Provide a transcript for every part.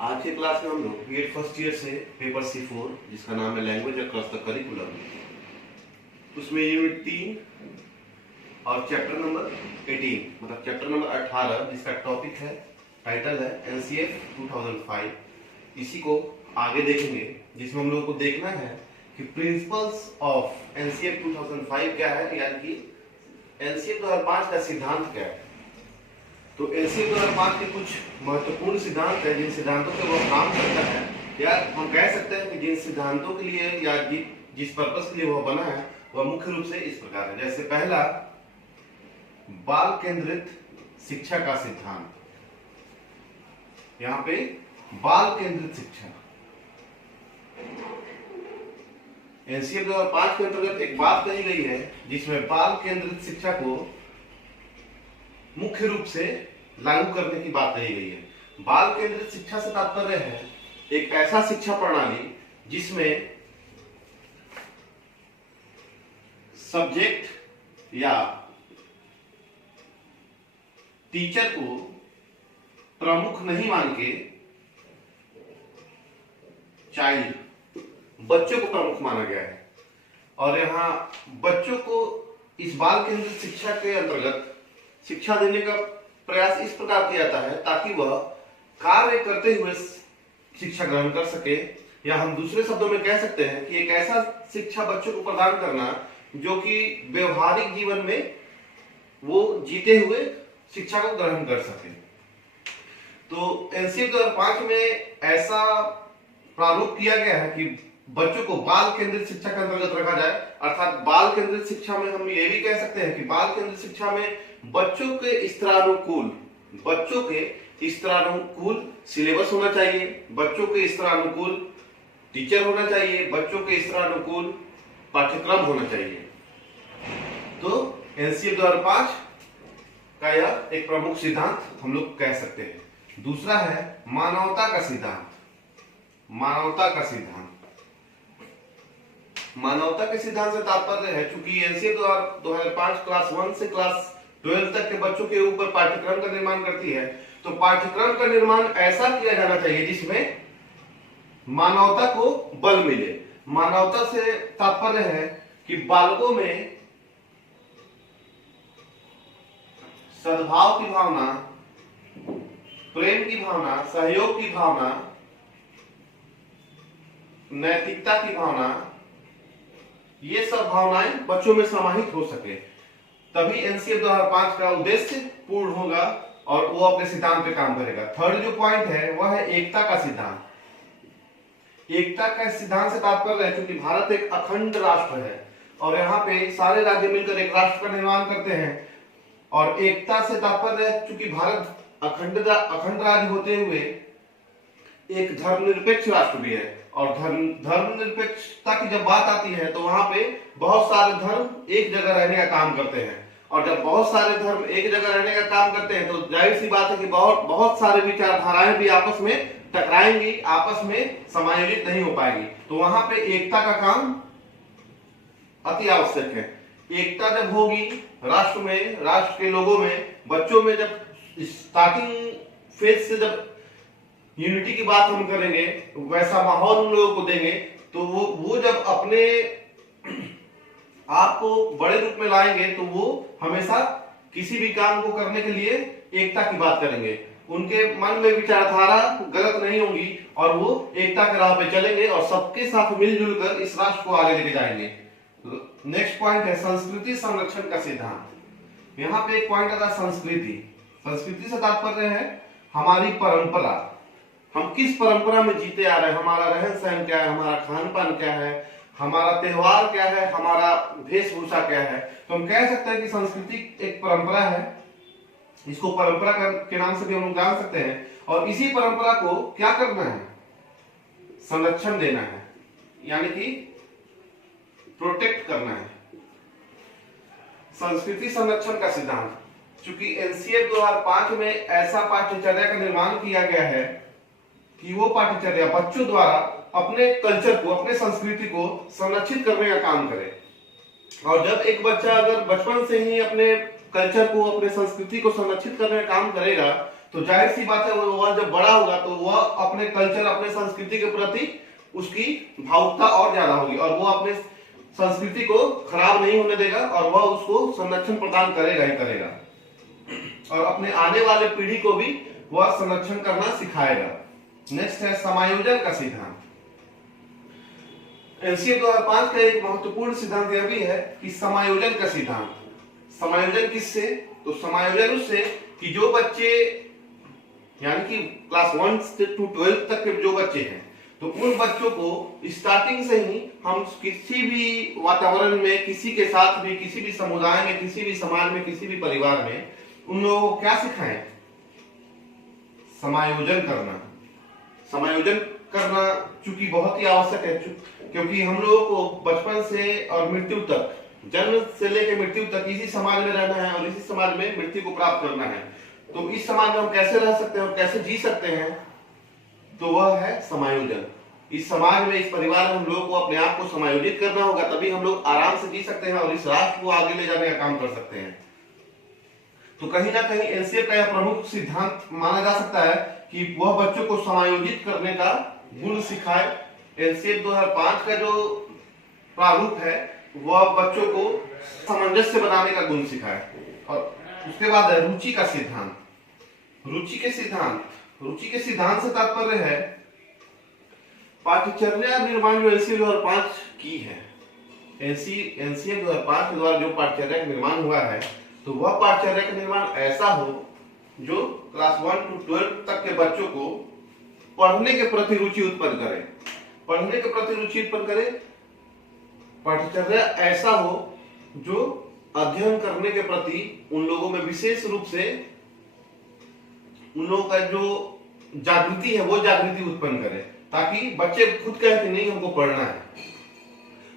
आज के क्लास में हम लोग बीएड फर्स्ट ईयर से पेपर C4 जिसका नाम है लैंग्वेज अक्रॉस द करिकुलम, उसमें यूनिट 3 और चैप्टर नंबर 18 मतलब चैप्टर नंबर 18 जिसका टॉपिक है, टाइटल है एनसीएफ 2005। इसी को आगे देखेंगे, जिसमें हम लोग को देखना है कि प्रिंसिपल्स ऑफ एनसीएफ 2005 क्या है, यानी कि एनसीएफ 2005 का सिद्धांत क्या है। तो एनसीएफ 2005 के कुछ महत्वपूर्ण सिद्धांत है, जिन सिद्धांतों पे वह काम करता है, या हम कह सकते हैं कि जिन सिद्धांतों के लिए या जिस पर्पस के लिए वह बना है वह मुख्य रूप से इस प्रकार है। जैसे पहला, बाल केंद्रित शिक्षा का सिद्धांत। यहाँ पे बाल केंद्रित शिक्षा, एनसीएफ 2005 के अंतर्गत एक बात कही गई है जिसमें बाल केंद्रित शिक्षा को मुख्य रूप से लागू करने की बात कही गई है। बाल केंद्रित शिक्षा से तात्पर्य है एक ऐसा शिक्षा प्रणाली जिसमें सब्जेक्ट या टीचर को प्रमुख नहीं मान के चाइल्ड, बच्चों को प्रमुख माना गया है। और यहाँ बच्चों को इस बाल केंद्रित शिक्षा के अंतर्गत शिक्षा देने का प्रयास इस प्रकार किया जाता है ताकि वह कार्य करते हुए शिक्षा ग्रहण कर सके, या हम दूसरे शब्दों में कह सकते हैं कि एक ऐसा शिक्षा बच्चों को प्रदान करना जो कि व्यवहारिक जीवन में वो जीते हुए शिक्षा को ग्रहण कर सके। तो एनसीएफ 2005 में ऐसा प्रारूप किया गया है कि बच्चों को बाल केंद्रित शिक्षा के अंतर्गत रखा जाए। अर्थात बाल केंद्रित शिक्षा में हम ये भी कह सकते हैं कि बाल केंद्रित शिक्षा में बच्चों के स्तरानुकूल सिलेबस होना चाहिए, बच्चों के स्तरानुकूल टीचर होना चाहिए, बच्चों के स्तरानुकूल पाठ्यक्रम होना चाहिए। तो एनसीएफ 2005 का यह एक प्रमुख सिद्धांत हम लोग कह सकते हैं। दूसरा है मानवता का सिद्धांत। मानवता के सिद्धांत से तात्पर्य है, चूंकि एनसीएफ 2005 क्लास 1 से क्लास 12 तक के बच्चों के ऊपर पाठ्यक्रम का निर्माण करती है, तो पाठ्यक्रम का निर्माण ऐसा किया जाना चाहिए जिसमें मानवता को बल मिले। मानवता से तात्पर्य है कि बालकों में सद्भाव की भावना, प्रेम की भावना, सहयोग की भावना, नैतिकता की भावना, ये सब भावनाएं बच्चों में समाहित हो सके, तभी एनसीएफ 2005 का उद्देश्य पूर्ण होगा और वो अपने सिद्धांत पे काम करेगा। थर्ड जो पॉइंट है वह है एकता का सिद्धांत। एकता का सिद्धांत से तात्पर्य है, क्योंकि भारत एक अखंड राष्ट्र है और यहाँ पे सारे राज्य मिलकर एक राष्ट्र का निर्माण करते हैं, और एकता से तात्पर्य है चूंकि भारत अखंड राज्य होते हुए एक धर्मनिरपेक्ष राष्ट्र भी है, और धर्मनिरपेक्षता की जब बात आती है तो वहां पे बहुत सारे धर्म एक जगह रहने का काम करते हैं, और जब बहुत सारे धर्म एक जगह रहने का काम करते हैं तो जाहिर सी बात है कि बहुत सारे विचारधाराएं भी आपस में टकराएंगी, आपस में समायोजित नहीं हो पाएंगी। तो वहां पे एकता का काम अति आवश्यक है। एकता जब होगी राष्ट्र में, राष्ट्र के लोगों में, बच्चों में, जब स्टार्टिंग फेज से जब यूनिटी की बात हम करेंगे, वैसा माहौल उन लोगों को देंगे, तो वो जब अपने आप को बड़े रूप में लाएंगे तो वो हमेशा किसी भी काम को करने के लिए एकता की बात करेंगे। उनके मन में विचारधारा गलत नहीं होंगी और वो एकता के राह पे चलेंगे और सबके साथ मिलजुल कर इस राष्ट्र को आगे लेके जाएंगे। नेक्स्ट पॉइंट है संस्कृति संरक्षण का सिद्धांत। यहाँ पे एक पॉइंट आता है संस्कृति। संस्कृति से तात्पर्य है हमारी परंपरा, हम किस परंपरा में जीते आ रहे हैं, हमारा रहन सहन क्या है, हमारा खान पान क्या है, हमारा त्योहार क्या है, हमारा वेशभूषा क्या है। तो हम कह सकते हैं कि संस्कृति एक परंपरा है, इसको परंपरा के नाम से भी हम लोग जान सकते हैं, और इसी परंपरा को क्या करना है, संरक्षण देना है, यानी कि प्रोटेक्ट करना है। संस्कृति संरक्षण का सिद्धांत, चूंकि एनसीएफ 2005 में ऐसा पाठ्यचर्या का निर्माण किया गया है कि वो पाठ्यचर्या बच्चों द्वारा अपने कल्चर को, अपने संस्कृति को संरक्षित करने का काम करे। और जब एक बच्चा अगर बचपन से ही अपने कल्चर को, अपने संस्कृति को संरक्षित करने का काम करेगा तो जाहिर सी बात है वह जब बड़ा होगा तो वह अपने कल्चर, अपने संस्कृति के प्रति उसकी भावुकता और ज्यादा होगी और वो अपने संस्कृति को खराब नहीं होने देगा और वह उसको संरक्षण प्रदान करेगा ही करेगा और अपने आने वाले पीढ़ी को भी वह संरक्षण करना सिखाएगा। नेक्स्ट है समायोजन का सिद्धांत। एनसीए 2005 का एक महत्वपूर्ण सिद्धांत यह भी है कि समायोजन का सिद्धांत। समायोजन किससे? तो समायोजन उससे कि जो बच्चे यानी कि क्लास 1 से 12 तक के जो बच्चे हैं तो उन बच्चों को स्टार्टिंग से ही हम किसी भी वातावरण में, किसी के साथ भी, किसी भी समुदाय में, किसी भी समाज में, किसी भी परिवार में उन लोगों को क्या सिखाएं? समायोजन करना। समायोजन करना चूंकि बहुत ही आवश्यक है, क्योंकि हम लोगों को बचपन से और मृत्यु तक, जन्म से लेकर मृत्यु तक इसी समाज में रहना है और इसी समाज में मृत्यु को प्राप्त करना है। तो इस समाज में हम कैसे रह सकते हैं और कैसे जी सकते हैं? तो वह है समायोजन। इस समाज में, इस परिवार में हम लोगों को अपने आप को समायोजित करना होगा, तभी हम लोग आराम से जी सकते हैं और इस राष्ट्र को आगे ले जाने का काम कर सकते हैं। तो कहीं ना कहीं एनसीए का यह प्रमुख सिद्धांत माना जा सकता है कि वह बच्चों को समायोजित करने का गुण सिखाए। एनसीए 2005 का जो प्रारूप है वह बच्चों को सामंजस्य बनाने का गुण सिखाए। और उसके बाद है रुचि का सिद्धांत। रुचि के सिद्धांत से तात्पर्य है पाठ्यचर्या निर्माण जो एनसीए 2005 की है। एनसीए 2005 के द्वारा जो पाठ्यचर्या का निर्माण हुआ है तो वह पाठ्यचर्या का निर्माण ऐसा हो जो क्लास 1 से 12 तक के बच्चों को पढ़ने के प्रति रुचि उत्पन्न करे। पाठ्यचर्या ऐसा हो जो अध्ययन करने के प्रति उन लोगों में विशेष रूप से उन लोगों का जो जागृति है वो जागृति उत्पन्न करे, ताकि बच्चे खुद कहें कि नहीं हमको पढ़ना है।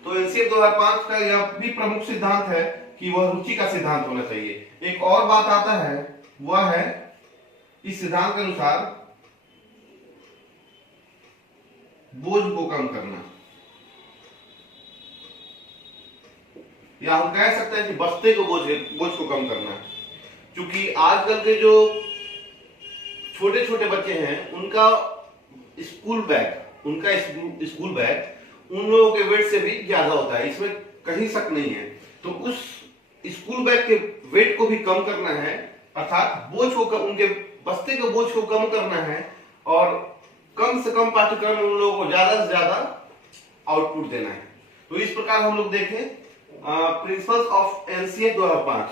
तो एनसीए 2005 का यह भी प्रमुख सिद्धांत है कि वह रुचि का सिद्धांत होना चाहिए। एक और बात आता है वह है इस सिद्धांत के अनुसार बोझ को कम करना, या हम कह सकते हैं कि बस्ते को बोझ को कम करना। क्योंकि आजकल के जो छोटे छोटे बच्चे हैं उनका स्कूल बैग उन लोगों के वेट से भी ज्यादा होता है, इसमें कहीं शक नहीं है। तो उस स्कूल बैग के वेट को भी कम करना है, अर्थात उनके बस्ते के बोझ को कम करना है और कम से कम पाठ्यक्रम में उन लोगों को ज्यादा से ज्यादा आउटपुट देना है। तो इस प्रकार हम लोग देखें प्रिंसिपल्स ऑफ एनसीए 2005।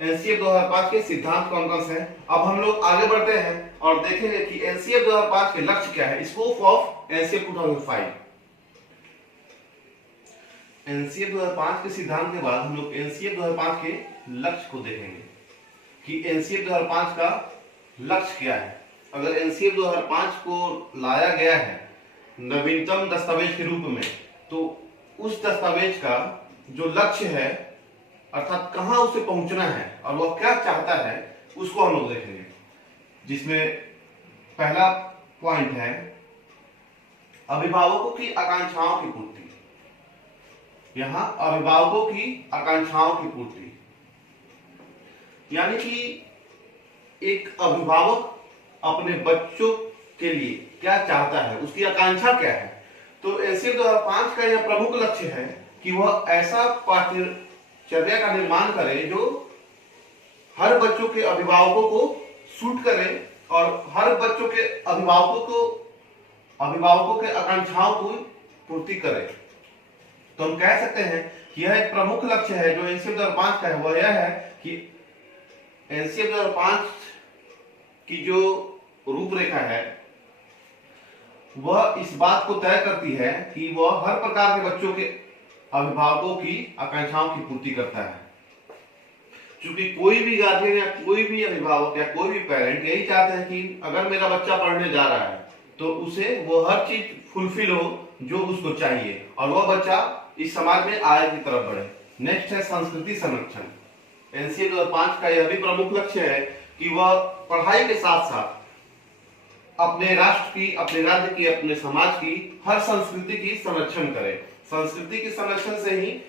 एनसीए 2005 के सिद्धांत कौन कौन से हैं। अब हम लोग आगे बढ़ते हैं और देखेंगे कि एनसीए 2005 के लक्ष्य क्या है। Scope of NCA 2005। एनसीए 2005 के सिद्धांत के बाद हम लोग एनसीए 2005 के लक्ष्य को देखेंगे कि एनसीए 2005 का लक्ष्य क्या है। अगर एनसीए 2005 को लाया गया है नवीनतम दस्तावेज के रूप में, तो उस दस्तावेज का जो लक्ष्य है अर्थात कहां उसे पहुंचना है और वह क्या चाहता है उसको हम लोग देखेंगे। जिसमें पहला पॉइंट है अभिभावकों की आकांक्षाओं की पूर्ति। यहां अभिभावकों की आकांक्षाओं की पूर्ति यानी कि एक अभिभावक अपने बच्चों के लिए क्या चाहता है, उसकी आकांक्षा क्या है। तो एनसीए 2005 का यह प्रमुख लक्ष्य है कि वह ऐसा पाठ्यचर्या का निर्माण करे जो हर बच्चों के अभिभावकों को सूट करे और हर बच्चों के अभिभावकों के आकांक्षाओं को पूर्ति करे। तो हम कह सकते हैं कि यह एक प्रमुख लक्ष्य है जो एनसीए 2005 का है। वह यह है कि एनसीए 2005 की जो रूपरेखा है वह इस बात को तय करती है कि वह हर प्रकार के बच्चों के अभिभावकों की आकांक्षाओं की पूर्ति करता है। क्योंकि कोई भी गार्जियन या कोई भी अभिभावक या कोई भी पेरेंट यही चाहते हैं कि अगर मेरा बच्चा पढ़ने जा रहा है तो उसे वो हर चीज फुलफिल हो जो उसको चाहिए और वह बच्चा इस समाज में आगे की तरफ बढ़े। नेक्स्ट है संस्कृति संरक्षण। एनसीए 2005 का यह भी प्रमुख लक्ष्य है कि वह पढ़ाई के साथ साथ अपने राष्ट्र की, अपने राज्य की, अपने समाज की हर संस्कृति की संरक्षण करे। संस्कृति के संरक्षण से ही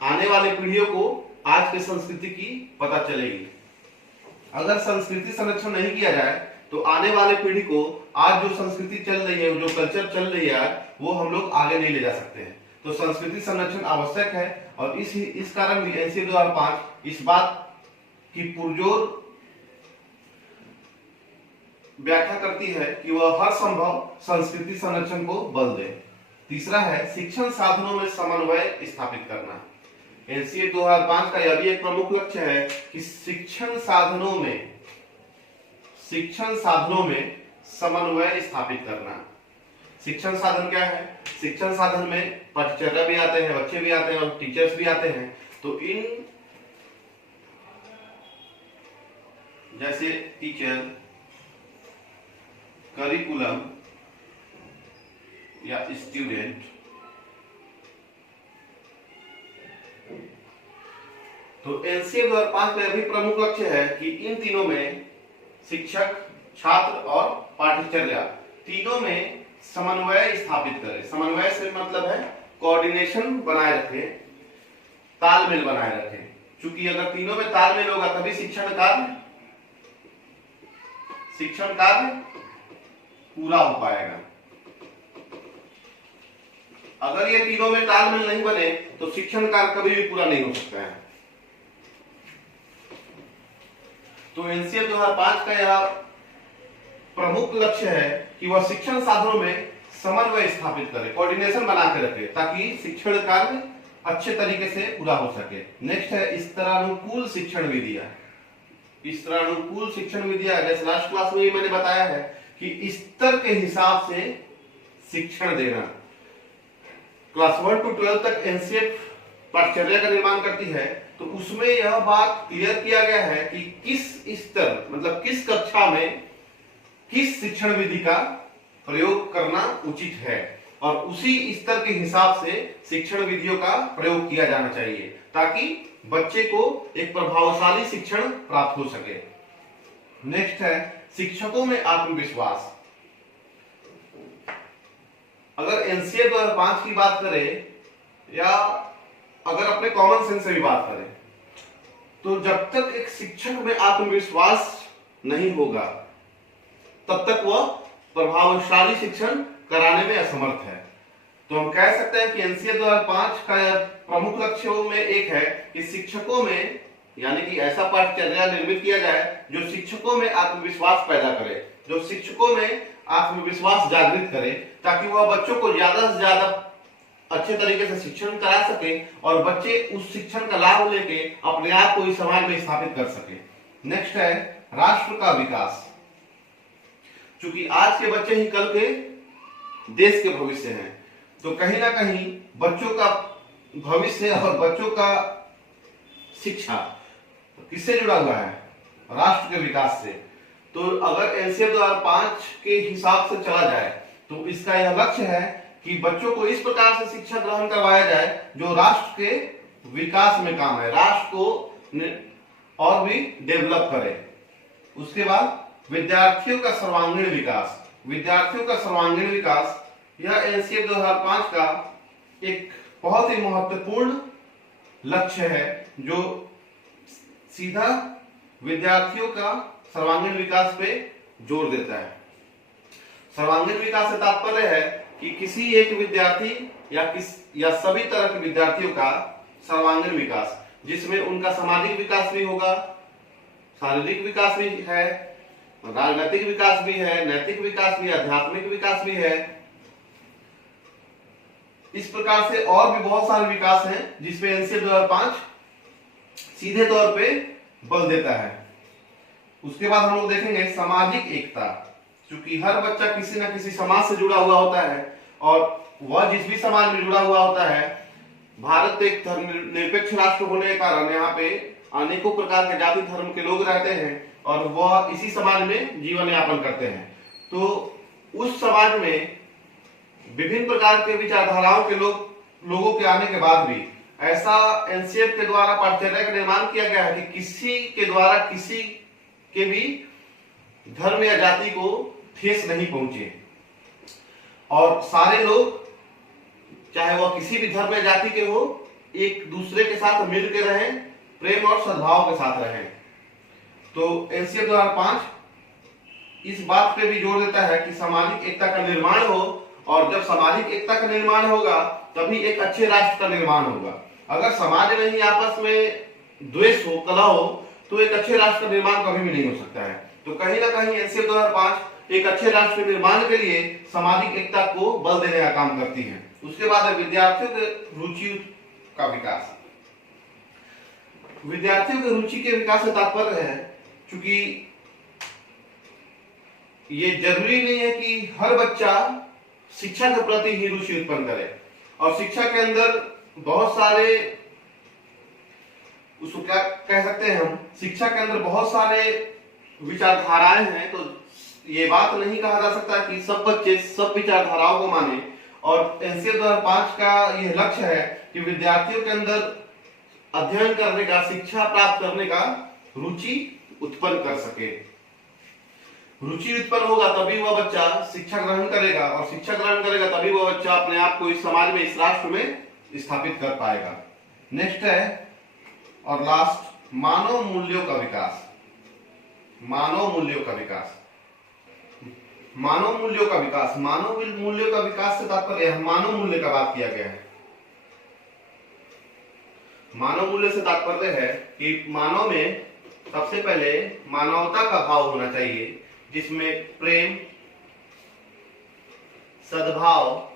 आने वाले पीढ़ियों को आज की संस्कृति की पता चलेगी। अगर संस्कृति संरक्षण नहीं किया जाए तो आने वाले पीढ़ी को आज जो संस्कृति चल रही है, जो कल्चर चल रही है, वो हम लोग आगे नहीं ले जा सकते हैं। तो संस्कृति संरक्षण आवश्यक है और इस कारण भी एनसीए 2005 इस बात की पुरजोर व्याख्या करती है कि वह हर संभव संस्कृति संरक्षण को बल दे। तीसरा है शिक्षण साधनों में समन्वय स्थापित करना। एनसीए 2005 का यह भी एक प्रमुख लक्ष्य है कि शिक्षण साधनों में समन्वय स्थापित करना। शिक्षण साधन क्या है? शिक्षण साधन में पाठ्यचर्या भी आते हैं, बच्चे भी आते हैं और टीचर्स भी आते हैं। तो इन जैसे टीचर, करिकुलम या स्टूडेंट, तो एनसीए 2005 का भी प्रमुख लक्ष्य है कि इन तीनों में शिक्षक, छात्र और पाठ्यचर्या तीनों में समन्वय स्थापित करें। समन्वय से मतलब है कोऑर्डिनेशन बनाए रखें, तालमेल बनाए रखें। क्योंकि अगर तीनों में तालमेल होगा तभी शिक्षण कार्य पूरा हो पाएगा। अगर ये तीनों में तालमेल नहीं बने तो शिक्षण कार्य कभी भी पूरा नहीं हो सकता है। तो एनसीए 2005 का यह प्रमुख लक्ष्य है कि वह शिक्षण साधनों में समन्वय स्थापित करे, कोऑर्डिनेशन बना के रखे, ताकि शिक्षण कार्य अच्छे तरीके से पूरा हो सके। नेक्स्ट है स्तरानुकूल शिक्षण विधियां। स्तरानुकूल शिक्षण विधियां जैसे लास्ट क्लास में ही मैंने बताया है कि स्तर के हिसाब से शिक्षण देना। क्लास 1 to 12 तक एनसीए पाठ्यचर्या का निर्माण करती है, तो उसमें यह बात क्लियर किया गया है कि किस स्तर मतलब किस कक्षा में किस शिक्षण विधि का प्रयोग करना उचित है और उसी स्तर के हिसाब से शिक्षण विधियों का प्रयोग किया जाना चाहिए, ताकि बच्चे को एक प्रभावशाली शिक्षण प्राप्त हो सके। नेक्स्ट है शिक्षकों में आत्मविश्वास। अगर एनसीए 2005 की बात करें या अगर अपने कॉमन सेंस से भी बात करें, तो जब तक एक शिक्षक में आत्मविश्वास नहीं होगा तब तक वह प्रभावशाली शिक्षण कराने में असमर्थ है। तो हम कह सकते हैं कि एनसीए 2005 का प्रमुख लक्ष्यों में एक है कि शिक्षकों में यानी कि ऐसा पाठ्यचर्या निर्मित किया जाए जो शिक्षकों में आत्मविश्वास पैदा करे, जो शिक्षकों में आत्मविश्वास जागृत करे, ताकि वह बच्चों को ज्यादा से ज्यादा अच्छे तरीके से शिक्षण करा सके और बच्चे उस शिक्षण का लाभ लेके अपने आप को इस समाज में स्थापित कर सके। नेक्स्ट है राष्ट्र का विकास। क्योंकि आज के बच्चे ही कल के देश के भविष्य हैं, तो कहीं ना कहीं बच्चों का भविष्य और बच्चों का शिक्षा किससे जुड़ा हुआ है? राष्ट्र के विकास से। तो अगर एनसीए 2005 के हिसाब से चला जाए तो इसका यह लक्ष्य है कि बच्चों को इस प्रकार से शिक्षा ग्रहण करवाया जाए जो राष्ट्र के विकास में काम है, राष्ट्र को और भी डेवलप करे। उसके बाद विद्यार्थियों का सर्वांगीण विकास। विद्यार्थियों का सर्वांगीण विकास यह एनसीए 2005 का एक बहुत ही महत्वपूर्ण लक्ष्य है, जो सीधा विद्यार्थियों का सर्वांगीण विकास पे जोर देता है। सर्वांगीण विकास से तात्पर्य है कि किसी एक विद्यार्थी या सभी तरह के विद्यार्थियों का सर्वांगीण विकास, जिसमें उनका सामाजिक विकास भी होगा, शारीरिक विकास भी है, राजनीतिक विकास भी है, नैतिक विकास भी है, आध्यात्मिक विकास भी है। इस प्रकार से और भी बहुत सारे विकास हैं जिसमें एनसीए 2005 सीधे तौर पे बल देता है। उसके बाद हम लोग देखेंगे सामाजिक एकता। क्योंकि हर बच्चा किसी न किसी समाज से जुड़ा हुआ होता है और वह जिस भी समाज में जुड़ा हुआ होता है, भारत एक धर्मनिरपेक्ष राष्ट्र होने के कारण यहाँ पे अनेकों प्रकार के जाति धर्म के लोग रहते हैं और वह इसी समाज में जीवन यापन करते हैं। तो उस समाज में विभिन्न प्रकार के विचारधाराओं के लोगों के आने के बाद भी ऐसा एनसीएफ के द्वारा पाठ्यचर्या का निर्माण किया गया है कि किसी के द्वारा किसी के भी धर्म या जाति को ठेस नहीं पहुंचे और सारे लोग चाहे वह किसी भी धर्म या जाति के हो, एक दूसरे के साथ मिलकर रहें, प्रेम और सद्भाव के साथ रहें। तो एनसीएफ 2005 इस बात पे भी जोर देता है कि सामाजिक एकता का निर्माण हो, और जब सामाजिक एकता का निर्माण होगा तभी एक अच्छे राष्ट्र का निर्माण होगा। अगर समाज में ही आपस में द्वेष हो, कलह हो, तो एक अच्छे राष्ट्र का निर्माण कभी भी नहीं हो सकता है। तो कहीं ना कहीं एनसीएफ 2005 एक अच्छे राष्ट्र के निर्माण के लिए सामाजिक एकता को बल देने का काम करती है। उसके बाद है विद्यार्थियों के रुचि का विकास। विद्यार्थियों की रुचि के विकास से तात्पर्य है, क्योंकि ये जरूरी नहीं है कि हर बच्चा शिक्षा के प्रति ही रुचि उत्पन्न करे, और शिक्षा के अंदर बहुत सारे, उसको क्या कह सकते हैं हम, शिक्षा के अंदर बहुत सारे विचारधाराएं हैं। तो ये बात नहीं कहा जा सकता कि सब बच्चे सब विचारधाराओं को माने, और एनसीएफ 2005 का यह लक्ष्य है कि विद्यार्थियों के अंदर अध्ययन करने का, शिक्षा प्राप्त करने का रुचि उत्पन्न कर सके। रुचि उत्पन्न होगा तभी वह बच्चा शिक्षा ग्रहण करेगा, और शिक्षा ग्रहण करेगा तभी वह बच्चा अपने आप को इस समाज में, इस राष्ट्र में स्थापित कर पाएगा। नेक्स्ट है और लास्ट, मानव मूल्यों का विकास। मानव मूल्यों का विकास, मानव मूल्यों का विकास, मानव मूल्यों का विकास से तात्पर्य है, मानव मूल्य का बात किया गया है। मानव मूल्य से तात्पर्य है कि मानव में सबसे पहले मानवता का भाव होना चाहिए, जिसमें प्रेम, सद्भाव,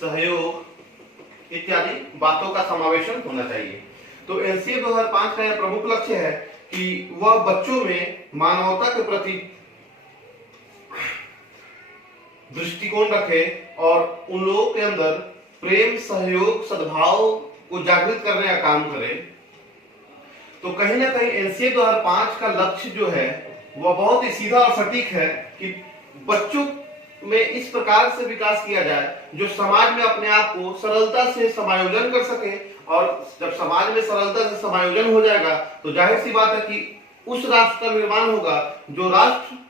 सहयोग इत्यादि बातों का समावेशन होना चाहिए। तो एनसीएफ 2005 का यह प्रमुख लक्ष्य है कि वह बच्चों में मानवता के प्रति दृष्टिकोण रखे और उन लोगों के अंदर प्रेम, सहयोग, सद्भाव को जागृत करने का काम करे। तो कहीं ना कहीं एनसीएफ 2005 का लक्ष्य जो है वह बहुत ही सीधा और सटीक है कि बच्चों में इस प्रकार से विकास किया जाए जो समाज में अपने आप को सरलता से समायोजन कर सके, और जब समाज में सरलता से समायोजन हो जाएगा तो जाहिर सी बात है कि उस राष्ट्र का निर्माण होगा जो राष्ट्र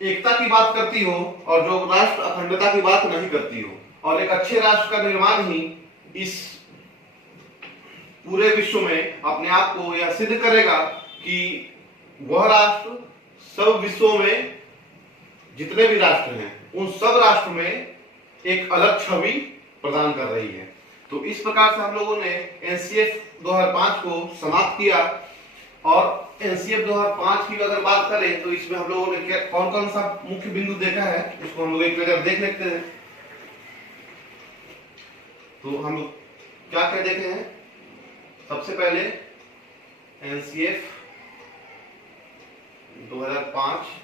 एकता की बात करती हो और जो राष्ट्र अखंडता की बात नहीं करती हो। और एक अच्छे राष्ट्र का निर्माण ही इस पूरे विश्व में अपने आप को यह सिद्ध करेगा कि वह राष्ट्र सब विश्वों में जितने भी राष्ट्र हैं उन सब राष्ट्र में एक अलग छवि प्रदान कर रही है। तो इस प्रकार से हम लोगों ने एनसीएफ 2005 को समाप्त किया। और एनसीएफ 2005 की अगर बात करें तो इसमें हम लोगों ने कौन कौन सा मुख्य बिंदु देखा है, उसको हम लोग एक नजर देख लेते हैं। तो हम लोग क्या क्या देखे हैं, सबसे पहले एनसीएफ 2005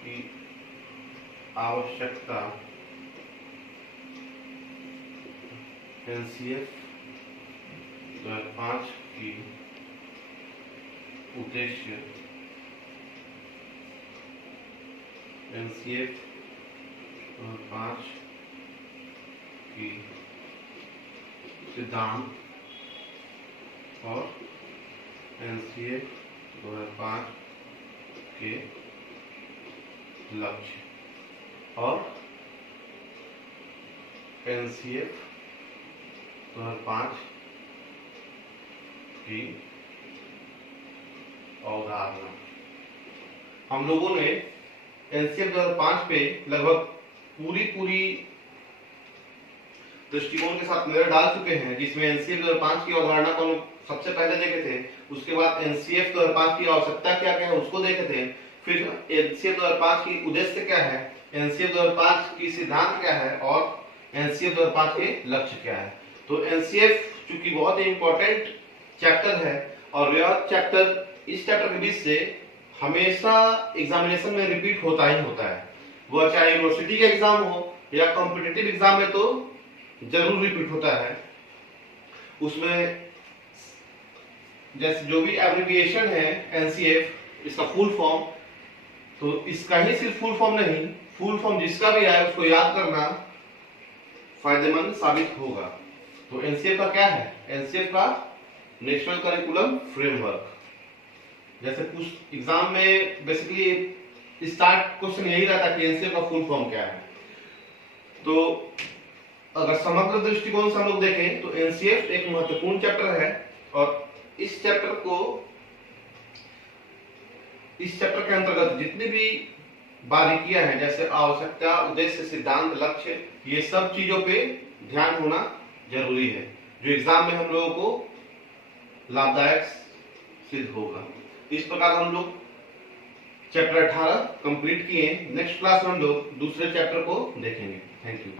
की आवश्यकता, एनसीएफ 2005 की उद्देश्य, एनसीएफ 2005 की सिद्धांत और एनसीएफ 2005 के लक्ष्य और एनसीएफ 2005 की अवधारणा। हम लोगों ने एनसीएफ 2005 पे लगभग पूरी दृष्टिकोण के साथ नजर डाल चुके हैं, जिसमें एनसीएफ 2005 की अवधारणा को हम सबसे पहले देखे थे। उसके बाद एनसीएफ 2005 की आवश्यकता क्या क्या है उसको देखे थे। फिर एनसीएफ 2005 की उद्देश्य क्या है, एनसीएफ 2005 की सिद्धांत क्या है और एनसीएफ 2005 के लक्ष्य क्या है। तो एनसीएफ चूंकि बहुत ही इंपॉर्टेंट चैप्टर है और यह चैप्टर, इस चैप्टर के बीच से हमेशा एग्जामिनेशन में रिपीट होता ही होता है। वह चाहे यूनिवर्सिटी का एग्जाम हो या कॉम्पिटिटिव एग्जाम में तो जरूर रिपीट होता है। उसमें जैसे जो भी एब्रिविएशन है एनसीएफ, इसका फुल फॉर्म, तो इसका ही सिर्फ फुल फॉर्म नहीं, फुल फॉर्म जिसका भी आए उसको याद करना फायदेमंद साबित होगा। तो एनसीएफ का क्या है, एनसीएफ का नेशनल करिकुलम फ्रेमवर्क। जैसे कुछ एग्जाम में बेसिकली स्टार्ट क्वेश्चन यही रहता है कि एनसीएफ का फुल फॉर्म क्या है। तो अगर समग्र दृष्टिकोण से हम लोग देखें तो एनसीएफ एक महत्वपूर्ण चैप्टर है, और इस चैप्टर के अंतर्गत जितनी भी बारीकियां हैं, जैसे आवश्यकता, उद्देश्य, सिद्धांत, लक्ष्य, ये सब चीजों पे ध्यान होना जरूरी है, जो एग्जाम में हम लोगों को लाभदायक सिद्ध होगा। इस प्रकार हम लोग चैप्टर 18 कंप्लीट किए। नेक्स्ट क्लास में हम लोग दूसरे चैप्टर को देखेंगे। Thank you.